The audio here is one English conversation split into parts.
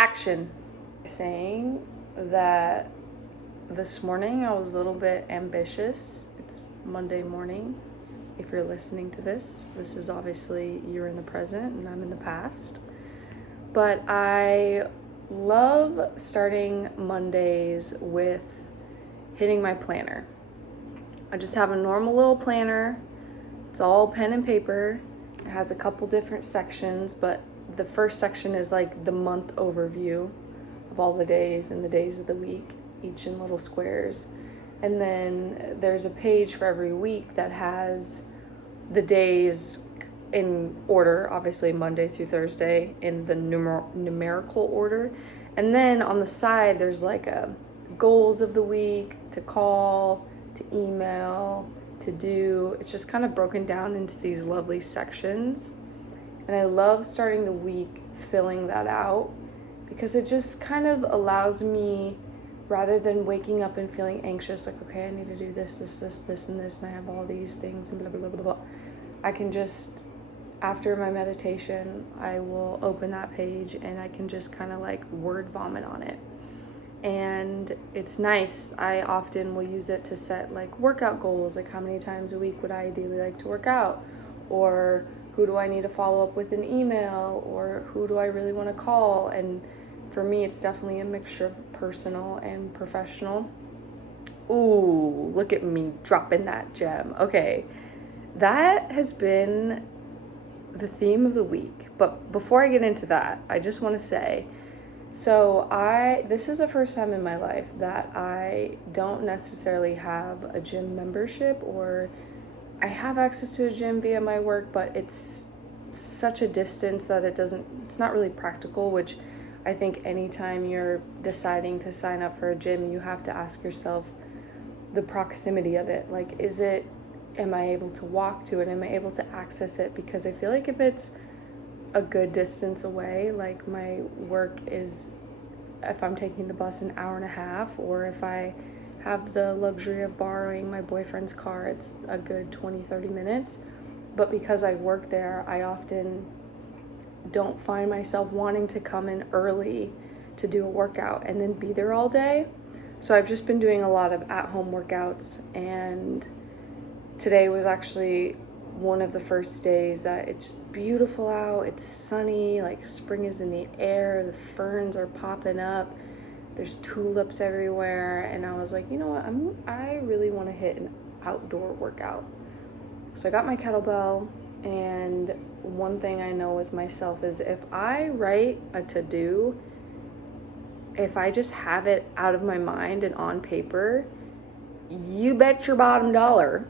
Action. Saying that this morning I was a little bit ambitious. It's Monday morning. If you're listening to this is obviously you're in the present and I'm in the past. But I love starting Mondays with hitting my planner. I just have a normal little planner. It's all pen and paper. It has a couple different sections, but the first section is like the month overview of all the days and the days of the week, each in little squares. And then there's a page for every week that has the days in order, obviously Monday through Thursday in the numerical order. And then on the side, there's like a goals of the week to call, to email, to do. It's just kind of broken down into these lovely sections. And I love starting the week filling that out because it just kind of allows me, rather than waking up and feeling anxious, like, okay, I need to do this, and this, and I have all these things, and blah, blah, blah, blah, blah. I can just, after my meditation, I will open that page and I can just kind of like word vomit on it. And it's nice. I often will use it to set like workout goals, like how many times a week would I ideally like to work out, or who do I need to follow up with an email, or who do I really want to call. And for me, it's definitely a mixture of personal and professional. Ooh, look at me dropping that gem. Okay, that has been the theme of the week. But before I get into that, I just want to say, this is the first time in my life that I don't necessarily have a gym membership, or I have access to a gym via my work, but it's such a distance that it's not really practical, which I think anytime you're deciding to sign up for a gym, you have to ask yourself the proximity of it. Like, am I able to walk to it? Am I able to access it? Because I feel like if it's a good distance away, like my work is, if I'm taking the bus an hour and a half, or if I have the luxury of borrowing my boyfriend's car, it's a good 20-30 minutes. But because I work there, I often don't find myself wanting to come in early to do a workout and then be there all day. So I've just been doing a lot of at-home workouts, and today was actually one of the first days that it's beautiful out, it's sunny, like spring is in the air, the ferns are popping up, there's tulips everywhere, and I was like, you know what, I really want to hit an outdoor workout. So I got my kettlebell, and one thing I know with myself is if I write a to-do, if I just have it out of my mind and on paper, you bet your bottom dollar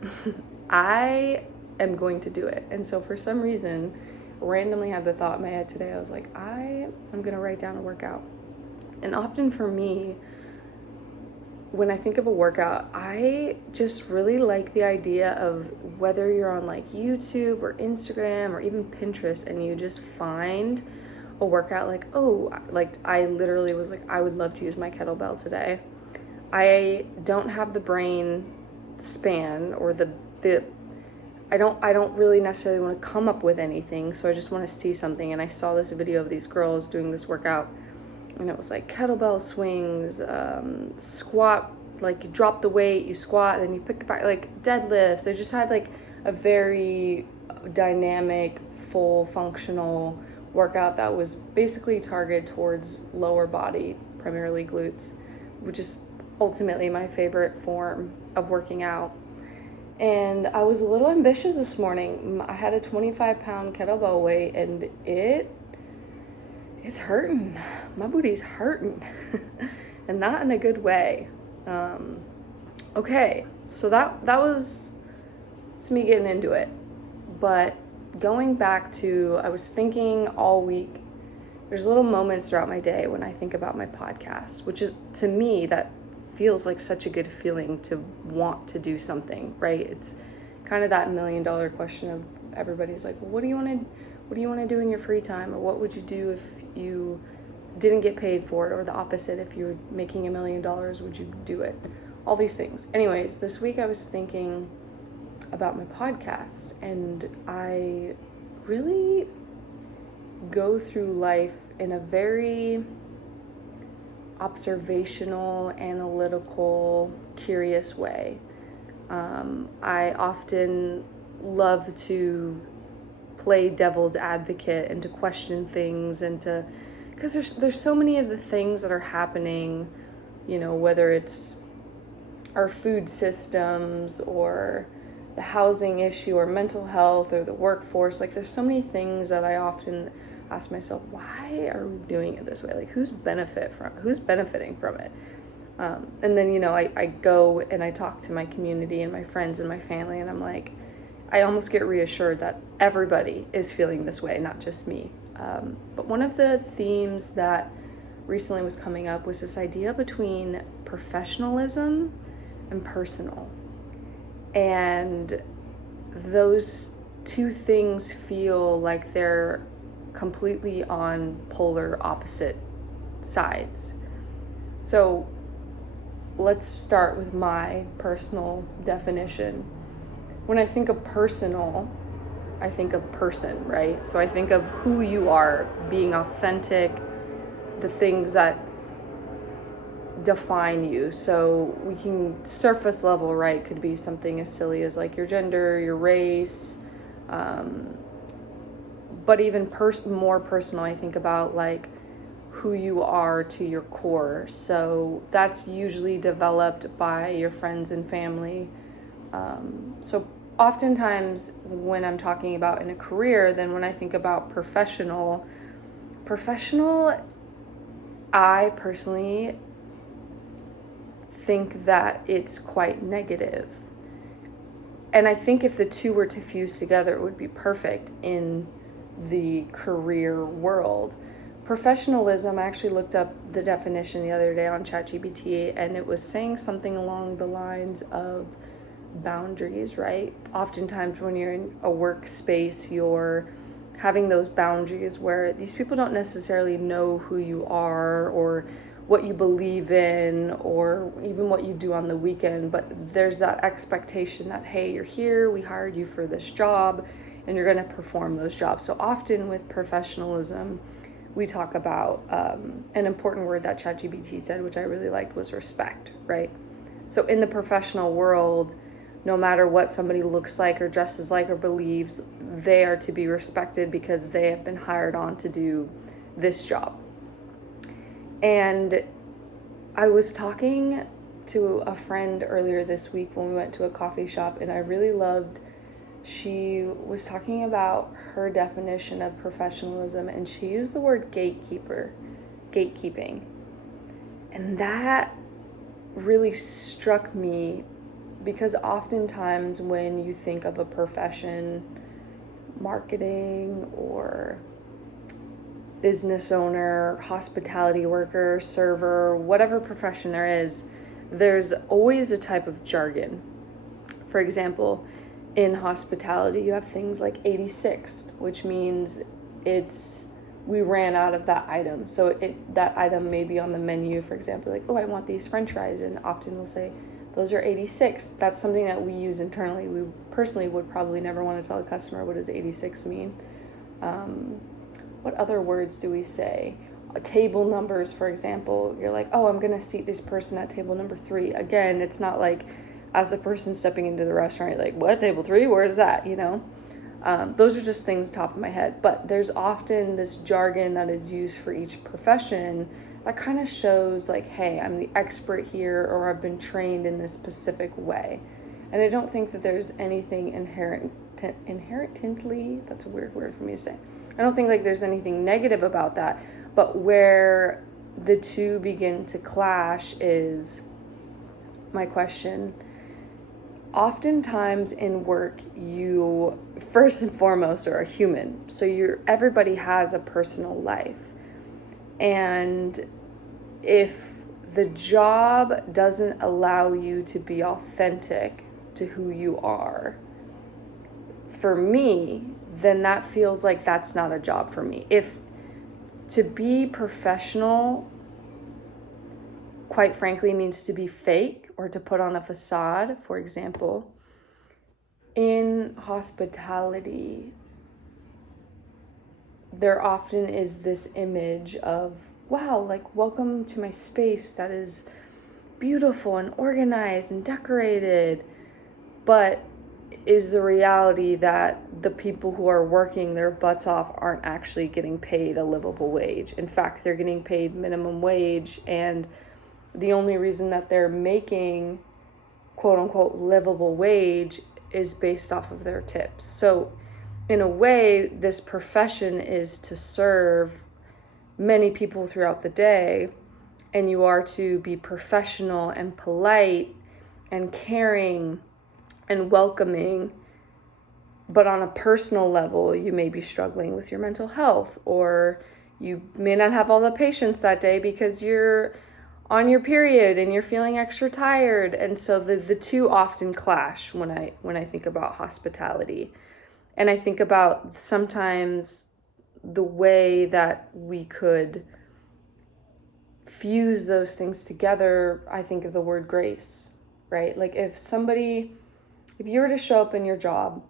I am going to do it. And so for some reason, randomly had the thought in my head today, I was like, I am going to write down a workout. And often for me, when I think of a workout, I just really like the idea of whether you're on like YouTube or Instagram or even Pinterest, and you just find a workout like, oh, like I literally was like, I would love to use my kettlebell today. I don't have the brain span or I don't really necessarily want to come up with anything, so I just want to see something. And I saw this video of these girls doing this workout, and it was like kettlebell swings, squat, like you drop the weight, you squat, and then you pick it back, like deadlifts. They just had like a very dynamic, full functional workout that was basically targeted towards lower body, primarily glutes, which is ultimately my favorite form of working out. And I was a little ambitious this morning. I had a 25-pound kettlebell weight, and it's hurting. My booty's hurting, and not in a good way. Okay, so it's me getting into it. But going back to, I was thinking all week, there's little moments throughout my day when I think about my podcast, which is, to me, that feels like such a good feeling to want to do something, right? It's kind of that $1 million question of everybody's like, well, what do you want to do in your free time? Or what would you do if you didn't get paid for it? Or the opposite, if you were making $1 million, would you do it? All these things. Anyways, this week I was thinking about my podcast, and I really go through life in a very observational, analytical, curious way. I often love to play devil's advocate and to question things and to, because there's so many of the things that are happening, whether it's our food systems or the housing issue or mental health or the workforce. Like, there's so many things that I often ask myself, why are we doing it this way? Like, who's benefiting from it? And then, I go and I talk to my community and my friends and my family, and I'm like, I almost get reassured that everybody is feeling this way, not just me. But one of the themes that recently was coming up was this idea between professionalism and personal. And those two things feel like they're completely on polar opposite sides. So let's start with my personal definition. When I think of personal, I think of person, right? So I think of who you are, being authentic, the things that define you. So we can surface level, right, could be something as silly as like your gender, your race, but even more personal, I think about like who you are to your core. So that's usually developed by your friends and family. So oftentimes when I'm talking about in a career, then when I think about professional, I personally think that it's quite negative. And I think if the two were to fuse together, it would be perfect in the career world. Professionalism, I actually looked up the definition the other day on ChatGPT, and it was saying something along the lines of boundaries, right? Oftentimes when you're in a workspace, you're having those boundaries where these people don't necessarily know who you are or what you believe in or even what you do on the weekend, but there's that expectation that, hey, you're here, we hired you for this job, and you're going to perform those jobs. So often with professionalism, we talk about an important word that ChatGPT said, which I really liked, was respect, right? So in the professional world, no matter what somebody looks like or dresses like or believes, they are to be respected because they have been hired on to do this job. And I was talking to a friend earlier this week when we went to a coffee shop, and I really loved, she was talking about her definition of professionalism, and she used the word gatekeeping. And that really struck me because oftentimes when you think of a profession, marketing or business owner, hospitality worker, server, whatever profession there is, there's always a type of jargon. For example, in hospitality, you have things like 86th, which means we ran out of that item. So that item may be on the menu, for example, like, oh, I want these French fries, and often we'll say, those are 86. That's something that we use internally. We personally would probably never want to tell a customer what does 86 mean. What other words do we say? Table numbers, for example. You're like, oh, I'm going to seat this person at table number 3. Again, it's not like as a person stepping into the restaurant, you're like, what, table 3? Where is that? Those are just things top of my head. But there's often this jargon that is used for each profession that kind of shows like, hey, I'm the expert here, or I've been trained in this specific way. And I don't think that there's anything inherently, that's a weird word for me to say. I don't think like there's anything negative about that, but where the two begin to clash is my question. Oftentimes in work, you first and foremost are a human. So everybody has a personal life. And if the job doesn't allow you to be authentic to who you are, for me, then that feels like that's not a job for me. If to be professional, quite frankly, means to be fake or to put on a facade, for example, in hospitality, there often is this image of wow, like, welcome to my space that is beautiful and organized and decorated. But is the reality that the people who are working their butts off aren't actually getting paid a livable wage. In fact, they're getting paid minimum wage, and the only reason that they're making quote unquote livable wage is based off of their tips. So in a way, this profession is to serve many people throughout the day, and you are to be professional and polite and caring and welcoming, but on a personal level, you may be struggling with your mental health, or you may not have all the patience that day because you're on your period and you're feeling extra tired. And so the two often clash when I think about hospitality. And I think about sometimes the way that we could fuse those things together. I think of the word grace, right? Like if you were to show up in your job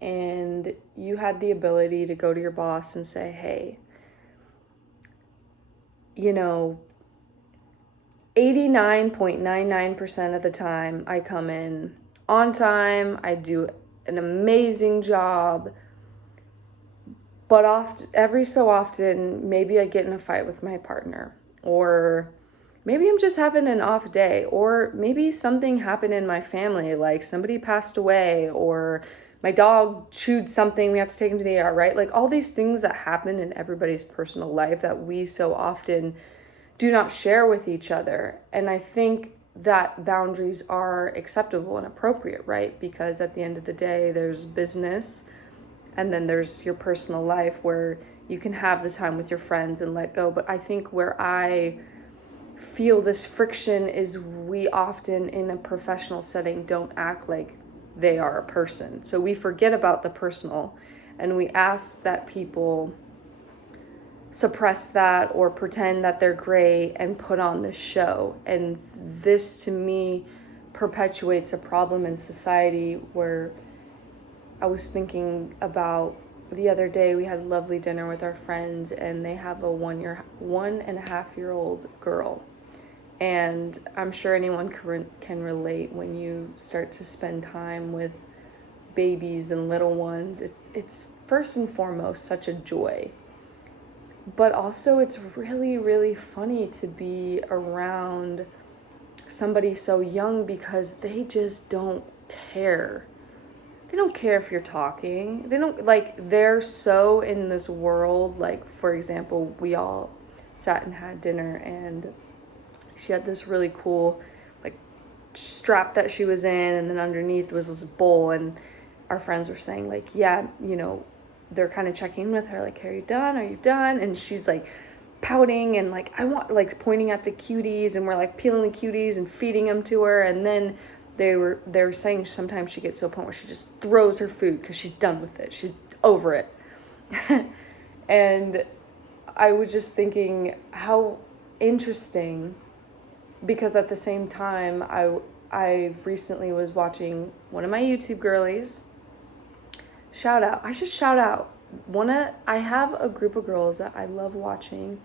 and you had the ability to go to your boss and say, hey, 89.99% of the time I come in on time, I do an amazing job, but every so often, maybe I get in a fight with my partner, or maybe I'm just having an off day, or maybe something happened in my family, like somebody passed away, or my dog chewed something, we have to take him to the ER, right? Like all these things that happen in everybody's personal life that we so often do not share with each other. And I think that boundaries are acceptable and appropriate, right? Because at the end of the day, there's business, and then there's your personal life where you can have the time with your friends and let go. But I think where I feel this friction is we often in a professional setting don't act like they are a person. So we forget about the personal, and we ask that people suppress that or pretend that they're great and put on this show. And this to me perpetuates a problem in society where I was thinking about the other day. We had a lovely dinner with our friends, and they have a 1.5-year-old girl. And I'm sure anyone can relate when you start to spend time with babies and little ones. It's first and foremost such a joy. But also it's really, really funny to be around somebody so young because they just don't care. They don't care if you're talking. They don't, they're so in this world. Like, for example, we all sat and had dinner, and she had this really cool, strap that she was in, and then underneath was this bowl, and our friends were saying, yeah, they're kind of checking with her, are you done? Are you done? And she's, pouting and, I want, pointing at the cuties, and we're, peeling the cuties and feeding them to her, and then they were saying sometimes she gets to a point where she just throws her food because she's done with it. She's over it. And I was just thinking how interesting, because at the same time, I recently was watching one of my YouTube girlies. Shout out. I should shout out. I have a group of girls that I love watching.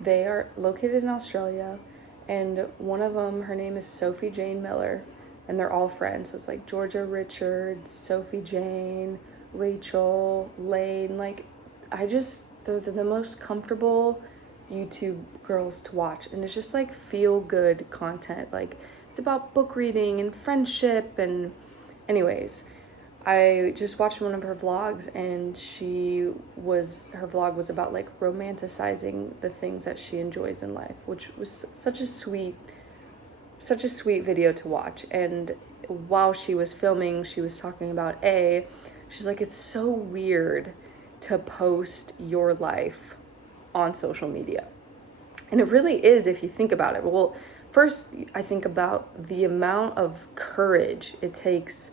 They are located in Australia, and one of them, her name is Sophie Jane Miller, and they're all friends. So it's Georgia Richards, Sophie Jane, Rachel, Lane. They're the most comfortable YouTube girls to watch, and it's just feel good content. It's about book reading and friendship. And anyways, I just watched one of her vlogs, and her vlog was about romanticizing the things that she enjoys in life, which was such a sweet video to watch. And while she was filming, she was talking about she's it's so weird to post your life on social media. And it really is, if you think about it. Well, first I think about the amount of courage it takes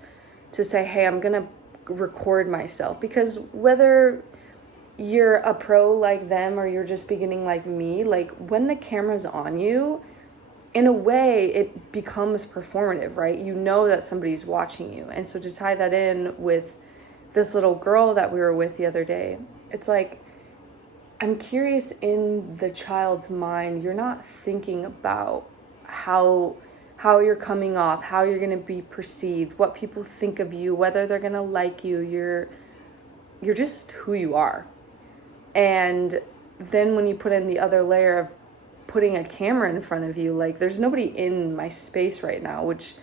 to say, hey, I'm gonna record myself, because whether you're a pro like them or you're just beginning like me, when the camera's on you, in a way it becomes performative, right? You know that somebody's watching you. And so to tie that in with this little girl that we were with the other day, it's I'm curious, in the child's mind, you're not thinking about how you're coming off, how you're going to be perceived, what people think of you, whether they're going to like you. You're just who you are. And then when you put in the other layer of putting a camera in front of you, like, there's nobody in my space right now, which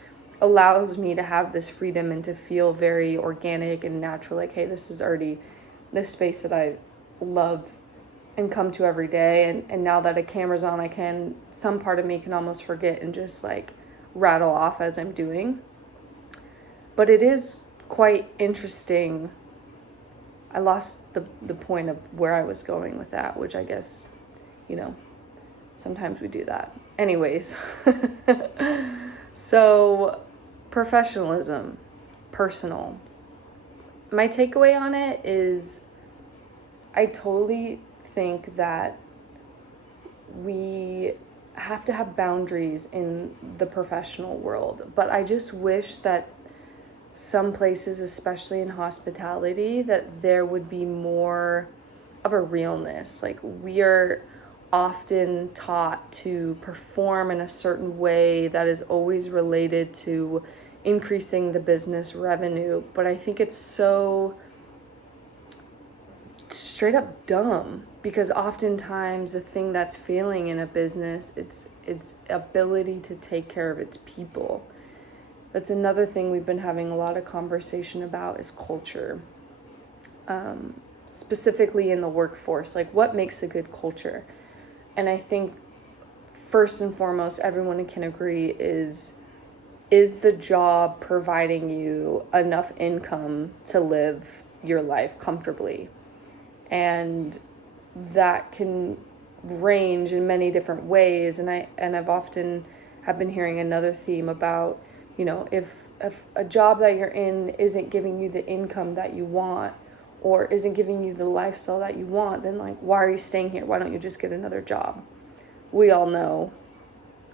allows me to have this freedom and to feel very organic and natural. Like, hey, this is already this space that I love and come to every day. And now that a camera's on, some part of me can almost forget and just like rattle off as I'm doing. But it is quite interesting. I lost the point of where I was going with that, which I guess, sometimes we do that. Anyways, so professionalism, personal. My takeaway on it is I totally think that we have to have boundaries in the professional world, but I just wish that some places, especially in hospitality, that there would be more of a realness. Like, we are often taught to perform in a certain way that is always related to increasing the business revenue, but I think it's so straight up dumb, because oftentimes the thing that's failing in a business, its ability to take care of its people. That's another thing we've been having a lot of conversation about, is culture, specifically in the workforce. Like, what makes a good culture? And I think first and foremost, everyone can agree is the job providing you enough income to live your life comfortably? And that can range in many different ways. And I've often have been hearing another theme about, if a job that you're in isn't giving you the income that you want, or isn't giving you the lifestyle that you want, then like, why are you staying here? Why don't you just get another job? We all know,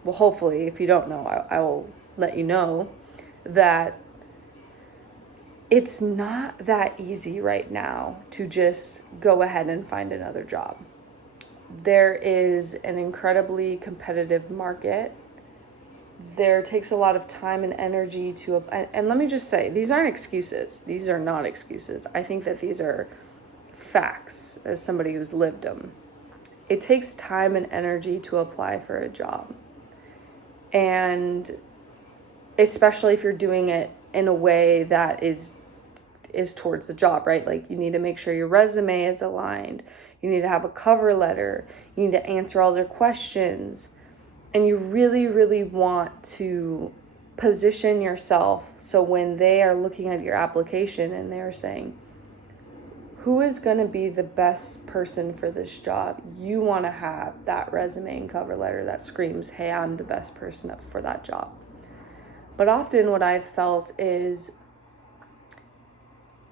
well, hopefully, if you don't know, I will let you know that it's not that easy right now to just go ahead and find another job. There is an incredibly competitive market. There takes a lot of time and energy and let me just say, these aren't excuses. These are not excuses. I think that these are facts as somebody who's lived them. It takes time and energy to apply for a job. And especially if you're doing it in a way that is towards the job, right? Like, you need to make sure your resume is aligned. You need to have a cover letter. You need to answer all their questions. And you really, really want to position yourself so when they are looking at your application and they're saying, who is going to be the best person for this job? You want to have that resume and cover letter that screams, hey, I'm the best person for that job. But often what I've felt is,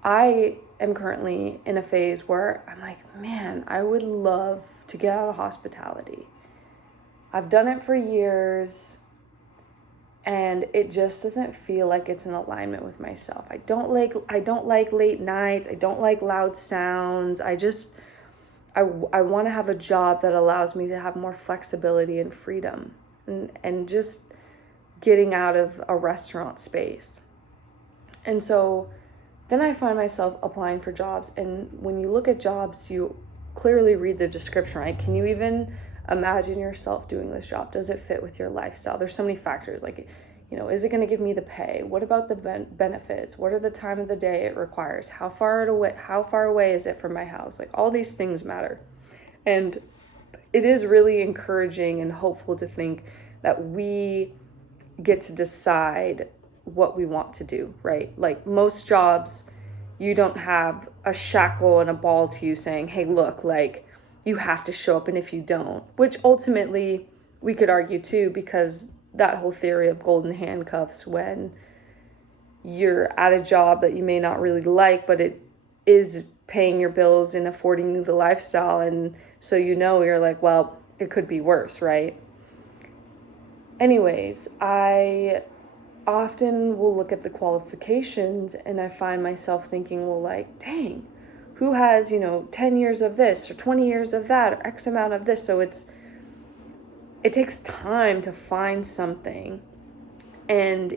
I am currently in a phase where I'm like, man, I would love to get out of hospitality. I've done it for years, and it just doesn't feel like it's in alignment with myself. I don't like late nights. I don't like loud sounds. I want to have a job that allows me to have more flexibility and freedom, and just getting out of a restaurant space. And so then I find myself applying for jobs, and when you look at jobs, you clearly read the description, right? Can you even imagine yourself doing this job? Does it fit with your lifestyle? There's so many factors, like, is it going to give me the pay? What about the benefits? What are the time of the day it requires? How far away is it from my house? Like, all these things matter. And it is really encouraging and hopeful to think that we get to decide what we want to do, right? Like, most jobs, you don't have a shackle and a ball to you saying, hey, look, like, you have to show up, and if you don't, which ultimately we could argue too, because that whole theory of golden handcuffs, when you're at a job that you may not really like, but it is paying your bills and affording you the lifestyle, and so you're like, well, it could be worse, right? Anyways, I often will look at the qualifications and I find myself thinking, well, like, dang, who has, 10 years of this or 20 years of that or X amount of this. So it takes time to find something. And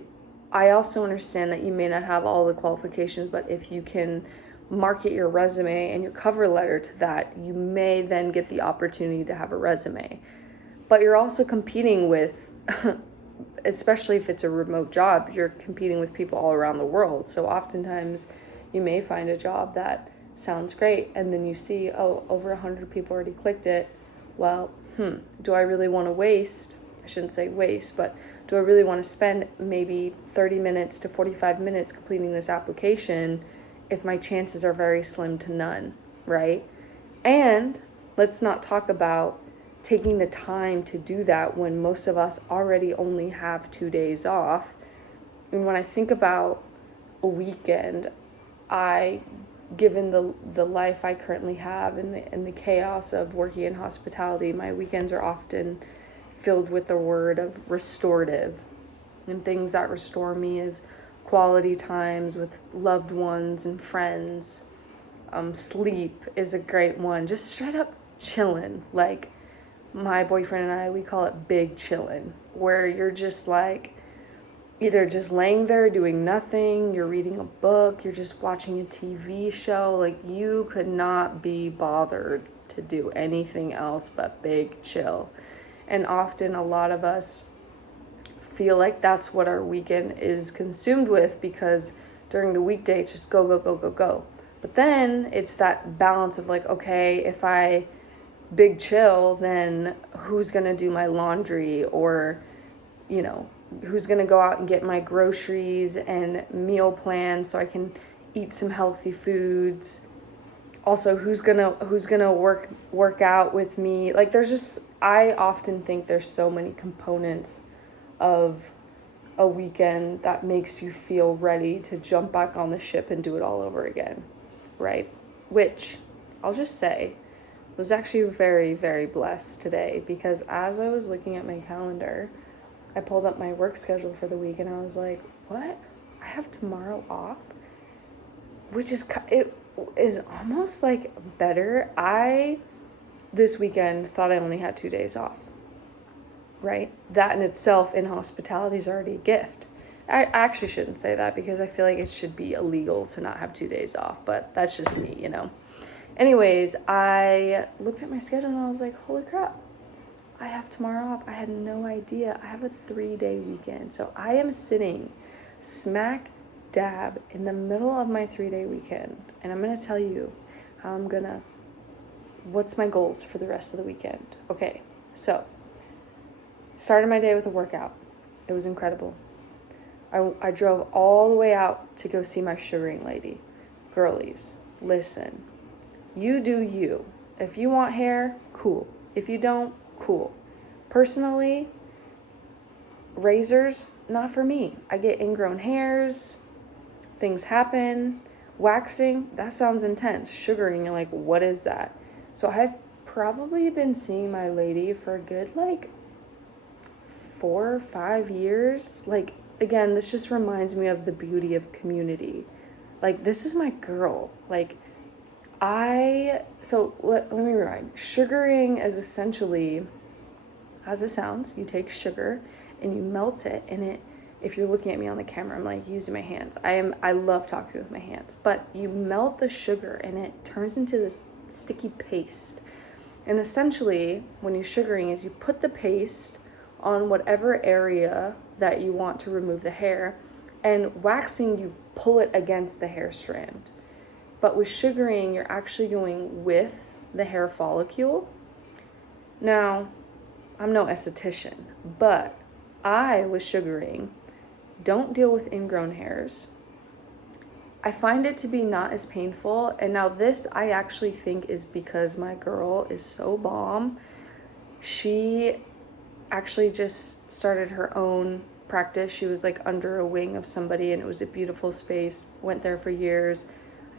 I also understand that you may not have all the qualifications, but if you can market your resume and your cover letter to that, you may then get the opportunity to have a resume. But you're also competing with, especially if it's a remote job, you're competing with people all around the world. So oftentimes you may find a job that sounds great, and then you see, oh, over 100 people already clicked it. Well, do I really want to waste, I shouldn't say waste, but do I really want to spend maybe 30 minutes to 45 minutes completing this application if my chances are very slim to none, right? And let's not talk about taking the time to do that when most of us already only have 2 days off. And when I think about a weekend, given the life I currently have and the chaos of working in hospitality, my weekends are often filled with the word of restorative. And things that restore me is quality times with loved ones and friends. Sleep is a great one. Just straight up chilling. Like my boyfriend and I, we call it big chilling, where you're just like either just laying there doing nothing, you're reading a book, you're just watching a TV show. Like you could not be bothered to do anything else but big chill. And often a lot of us feel like that's what our weekend is consumed with, because during the weekday it's just go, go, go, go, go. But then it's that balance of like, okay, if I big chill, then who's gonna do my laundry, or who's gonna go out and get my groceries and meal plans so I can eat some healthy foods. Also, who's gonna work out with me? Like I often think there's so many components of a weekend that makes you feel ready to jump back on the ship and do it all over again, right? Which I'll just say was actually very, very blessed today, because as I was looking at my calendar, I pulled up my work schedule for the week and I was like, what? I have tomorrow off? Which is, it is almost like better. This weekend thought I only had 2 days off, right? That in itself in hospitality is already a gift. I actually shouldn't say that, because I feel like it should be illegal to not have 2 days off, but that's just me, Anyways, I looked at my schedule and I was like, holy crap, I have tomorrow off. I had no idea. I have a 3-day weekend. So I am sitting smack dab in the middle of my 3-day weekend. And I'm going to tell you how what's my goals for the rest of the weekend. Okay, so started my day with a workout. It was incredible. I drove all the way out to go see my sugaring lady. Girlies, listen, you do you. If you want hair, cool. If you don't, cool. Personally, razors, not for me. I get ingrown hairs, things happen. Waxing, that sounds intense. Sugaring, you're like, what is that? So I've probably been seeing my lady for a good 4 or 5 years. Again, this just reminds me of the beauty of community. This is my girl. Let me rewind. Sugaring is essentially, as it sounds, you take sugar and you melt it, and if you're looking at me on the camera, I'm using my hands. I love talking with my hands, but you melt the sugar and it turns into this sticky paste. And essentially, when you're sugaring, is you put the paste on whatever area that you want to remove the hair, and waxing, you pull it against the hair strand. But with sugaring, you're actually going with the hair follicle. Now, I'm no esthetician, but with sugaring, don't deal with ingrown hairs. I find it to be not as painful. And now this, I actually think, is because my girl is so bomb. She actually just started her own practice. She was under a wing of somebody, and it was a beautiful space. Went there for years.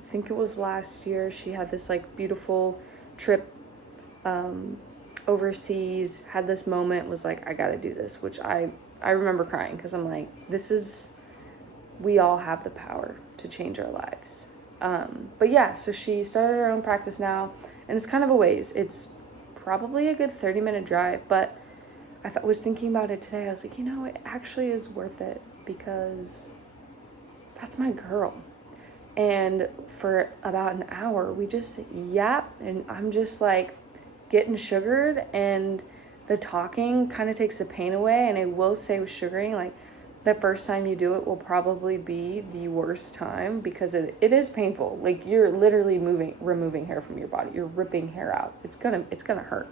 I think it was last year. She had this beautiful trip overseas, had this moment, was I gotta do this, which I remember crying, because I'm we all have the power to change our lives. But yeah, so she started her own practice now, and it's kind of a ways. It's probably a good 30-minute drive, but was thinking about it today. I was like, it actually is worth it because that's my girl. And for about an hour, we just yap, and I'm just like getting sugared, and the talking kind of takes the pain away. And I will say with sugaring, like the first time you do it will probably be the worst time because it is painful. Like you're literally removing hair from your body. You're ripping hair out. It's gonna hurt.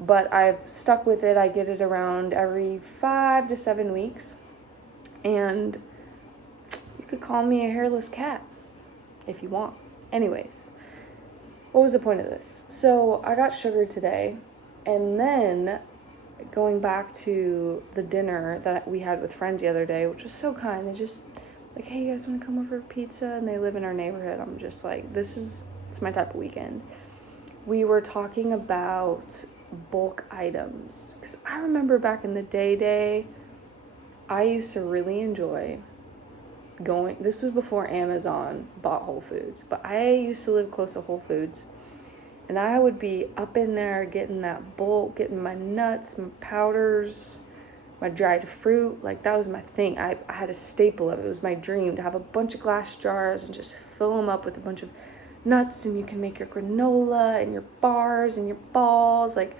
But I've stuck with it. I get it around every 5 to 7 weeks, and you could call me a hairless cat if you want. Anyways, what was the point of this? So I got sugared today, and then going back to the dinner that we had with friends the other day, which was so kind. They just like, hey, you guys want to come over for pizza? And they live in our neighborhood. I'm just like, it's my type of weekend. We were talking about bulk items, because I remember back in the day, I used to really enjoy this was before Amazon bought Whole Foods, but I used to live close to Whole Foods, and I would be up in there getting that bulk, getting my nuts, my powders, my dried fruit. Like that was my thing. I had a staple of it. It was my dream to have a bunch of glass jars and just fill them up with a bunch of nuts, and you can make your granola and your bars and your balls. Like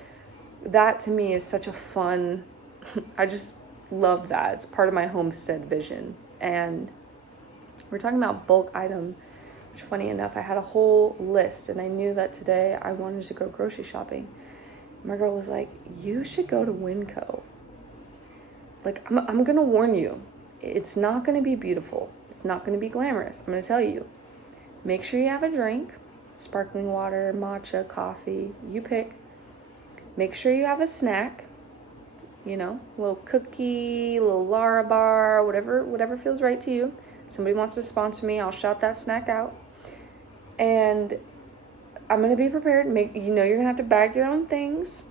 that to me is such a fun, I just love that. It's part of my homestead vision. And we're talking about bulk item, which funny enough, I had a whole list, and I knew that today I wanted to go grocery shopping. My girl was like, you should go to Winco. Like, I'm going to warn you, it's not going to be beautiful. It's not going to be glamorous. I'm going to tell you. Make sure you have a drink, sparkling water, matcha, coffee, you pick. Make sure you have a snack, a little cookie, a little Lara bar, whatever feels right to you. Somebody wants to sponsor me, I'll shout that snack out. And I'm going to be prepared. You're going to have to bag your own things,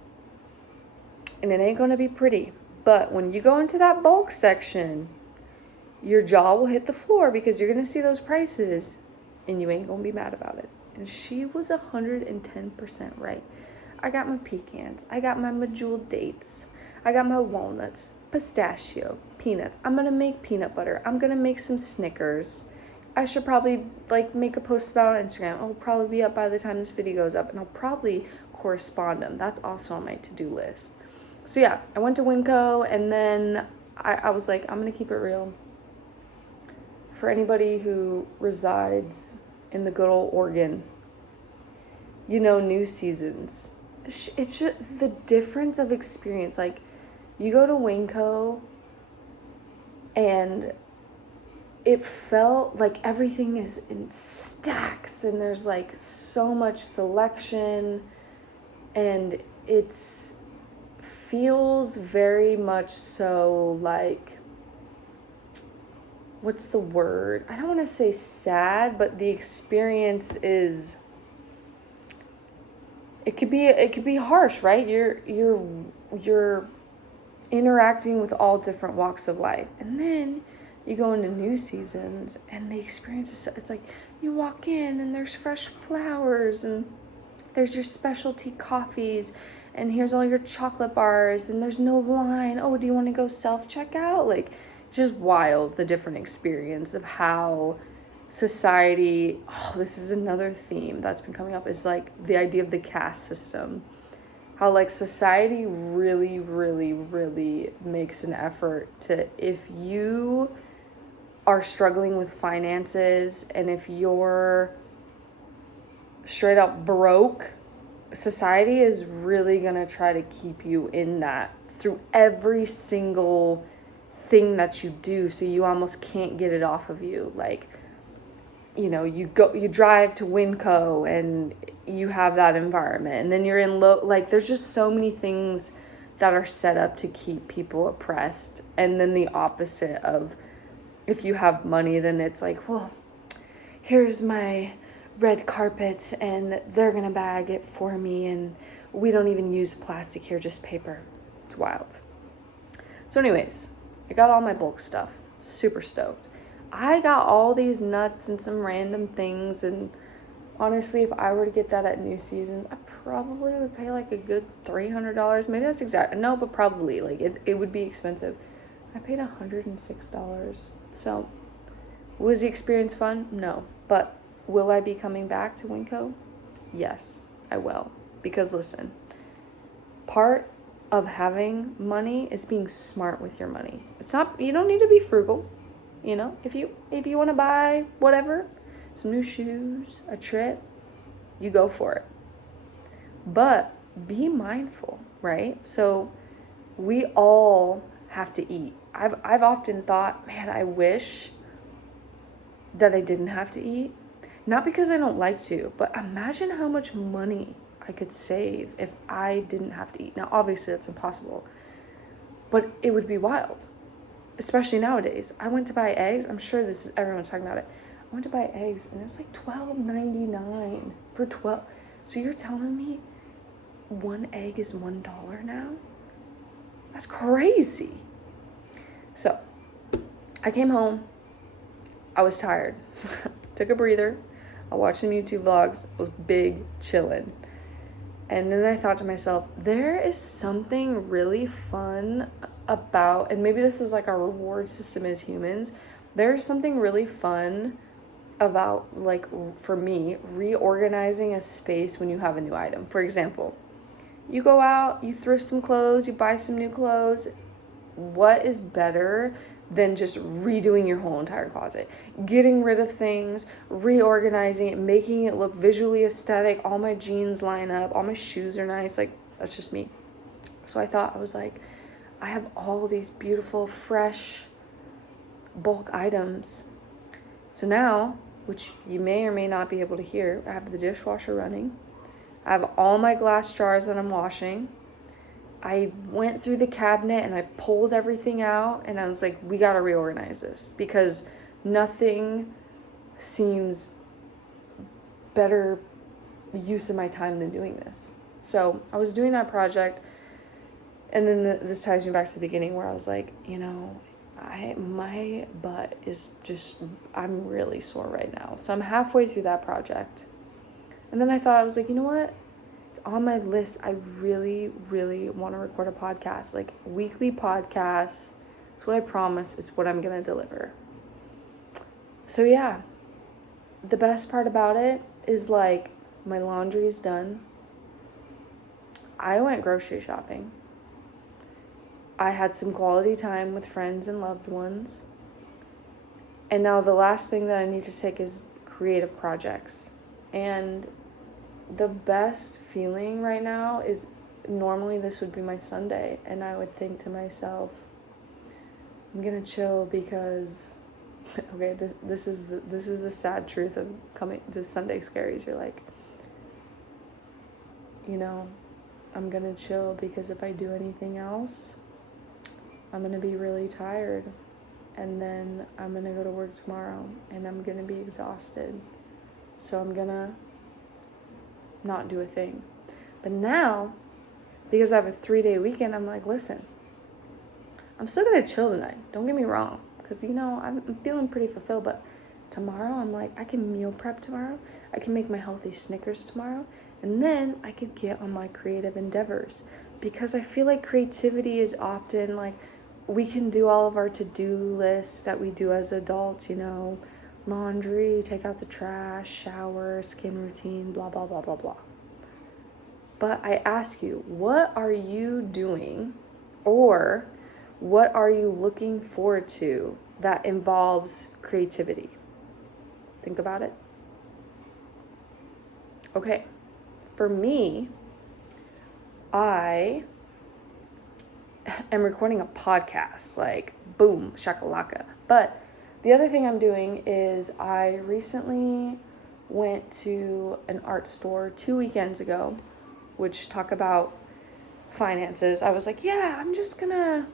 and it ain't going to be pretty. But when you go into that bulk section, your jaw will hit the floor because you're going to see those prices, and you ain't going to be mad about it. And she was 110% right. I got my pecans. I got my medjool dates. I got my walnuts, pistachio, peanuts. I'm going to make peanut butter. I'm going to make some Snickers. I should probably make a post about it on Instagram. It'll probably be up by the time this video goes up, and I'll probably correspond them. That's also on my to-do list. So yeah, I went to Winco, and then I was like, I'm going to keep it real. For anybody who resides in the good old Oregon, new seasons. It's just the difference of experience. Like, you go to Winco, and it felt like everything is in stacks, and there's like so much selection, and feels very much so like, what's the word? I don't want to say sad, but the experience is, it could be harsh, right? You're interacting with all different walks of life. And then you go into new seasons, and the experience is, it's like you walk in and there's fresh flowers, and there's your specialty coffees, and here's all your chocolate bars, and there's no line. Oh, do you want to go self-checkout? Like, just wild, the different experience of how society, this is another theme that's been coming up, is like the idea of the caste system. How like society really, really, really makes an effort to, if you are struggling with finances, and if you're straight up broke, society is really gonna try to keep you in that through every single thing that you do, so you almost can't get it off of you. Like, you drive to Winco, and you have that environment, and then you're in there's just so many things that are set up to keep people oppressed. And then the opposite of, if you have money, then it's like, well, here's my red carpet, and they're gonna bag it for me, and we don't even use plastic here, just paper. It's wild. So anyways, I got all my bulk stuff, super stoked. I got all these nuts and some random things, and honestly, if I were to get that at New Seasons, I probably would pay like a good $300. Maybe that's exact. No, but probably like it would be expensive. I paid $106. So, was the experience fun? No. But will I be coming back to Winco? Yes, I will. Because listen, part of having money is being smart with your money. It's not, you don't need to be frugal. You know, if you want to buy whatever, some new shoes, a trip, you go for it. But be mindful, right? So we all have to eat. I've often thought, man, I wish that I didn't have to eat. Not because I don't like to, but imagine how much money I could save if I didn't have to eat. Now, obviously, that's impossible, but it would be wild, especially nowadays. I went to buy eggs. I'm sure everyone's talking about it. I went to buy eggs, and it was like $12.99 for 12. So you're telling me one egg is $1 now? That's crazy. So I came home. I was tired. Took a breather. I watched some YouTube vlogs. Was big chillin'. And then I thought to myself, there is something really fun about, and maybe this is like our reward system as humans, there's something really fun about, like, for me, reorganizing a space when you have a new item. For example, you go out, you thrift some clothes, you buy some new clothes. What is better than just redoing your whole entire closet? Getting rid of things, reorganizing it, making it look visually aesthetic. All my jeans line up, all my shoes are nice. Like, that's just me. So I was like, I have all these beautiful, fresh bulk items. So now, which you may or may not be able to hear, I have the dishwasher running. I have all my glass jars that I'm washing. I went through the cabinet and I pulled everything out, and I was like, we got to reorganize this because nothing seems better use of my time than doing this. So I was doing that project, and then this ties me back to the beginning where I was like, you know, my butt is just, I'm really sore right now. So I'm halfway through that project. And then I was like, you know what? It's on my list. I really, really want to record a podcast, like weekly podcasts. It's what I promise. It's what I'm going to deliver. So yeah, the best part about it is like my laundry is done. I went grocery shopping. I had some quality time with friends and loved ones. And now the last thing that I need to take is creative projects. And the best feeling right now is, normally this would be my Sunday, and I would think to myself, I'm gonna chill because, okay, this is the sad truth of coming to Sunday scaries. You're like, you know, I'm gonna chill because if I do anything else, I'm gonna be really tired, and then I'm gonna go to work tomorrow and I'm gonna be exhausted. So I'm gonna not do a thing. But now, because I have a 3-day weekend, I'm like, listen, I'm still gonna chill tonight. Don't get me wrong, because you know I'm feeling pretty fulfilled. But tomorrow, I'm like, I can meal prep tomorrow. I can make my healthy Snickers tomorrow, and then I could get on my creative endeavors, because I feel like creativity is often like, we can do all of our to-do lists that we do as adults, you know, laundry, take out the trash, shower, skin routine, blah, blah, blah, blah, blah. But I ask you, what are you doing, or what are you looking forward to that involves creativity? Think about it. Okay, for me, I am recording a podcast, like boom, shakalaka. But the other thing I'm doing is I recently went to an art store 2 weekends ago, which talk about finances. I was like, yeah, I'm just gonna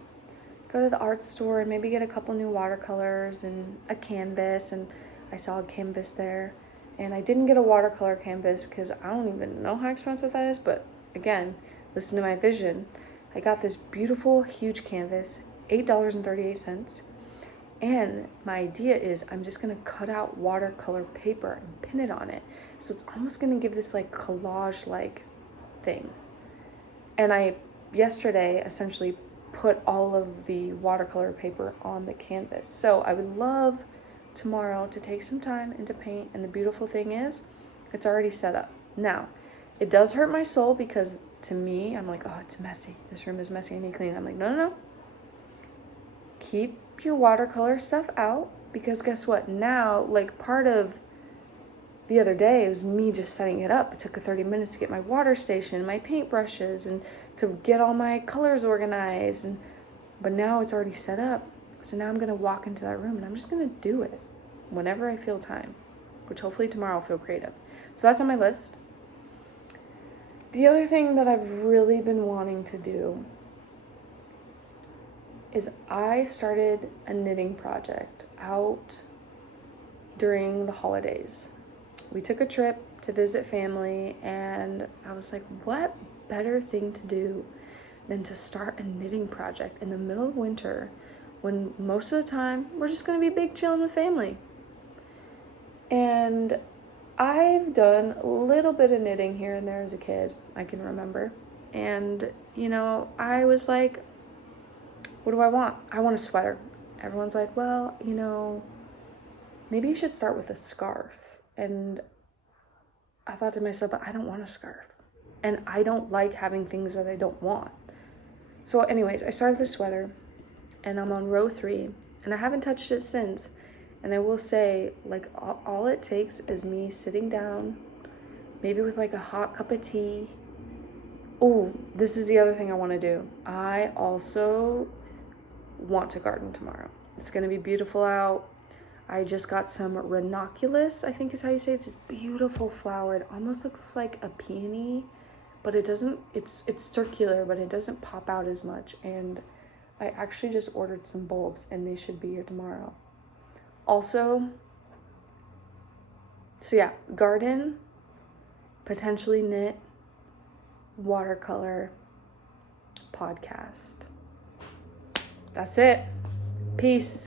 go to the art store and maybe get a couple new watercolors and a canvas. And I saw a canvas there, and I didn't get a watercolor canvas because I don't even know how expensive that is. But again, listen to my vision. I got this beautiful, huge canvas, $8.38. And my idea is I'm just going to cut out watercolor paper and pin it on it. So it's almost going to give this like collage-like thing. And I yesterday essentially put all of the watercolor paper on the canvas. So I would love tomorrow to take some time and to paint. And the beautiful thing is it's already set up. Now, it does hurt my soul because to me, I'm like, oh, it's messy. This room is messy. I need to clean it. I'm like, no. Keep your watercolor stuff out, because guess what? Now, like, part of the other day, it was me just setting it up. It took 30 minutes to get my water station, my paintbrushes, and to get all my colors organized. But now it's already set up. So now I'm going to walk into that room and I'm just going to do it whenever I feel time, which hopefully tomorrow I'll feel creative. So that's on my list. The other thing that I've really been wanting to do is I started a knitting project out during the holidays. We took a trip to visit family, and I was like, what better thing to do than to start a knitting project in the middle of winter when most of the time we're just going to be big chilling with family. And I've done a little bit of knitting here and there as a kid, I can remember. And, I was like, what do I want? I want a sweater. Everyone's like, well, maybe you should start with a scarf. And I thought to myself, but I don't want a scarf. And I don't like having things that I don't want. So anyways, I started the sweater and I'm on row 3 and I haven't touched it since. And I will say, like, all it takes is me sitting down, maybe with like a hot cup of tea. Oh, this is the other thing I want to do. I also want to garden tomorrow. It's going to be beautiful out. I just got some ranunculus, I think is how you say it. It's beautiful flower. It almost looks like a peony, but it doesn't, it's circular, but it doesn't pop out as much. And I actually just ordered some bulbs and they should be here tomorrow. Also, so yeah, garden, potentially knit, watercolor, podcast. That's it. Peace.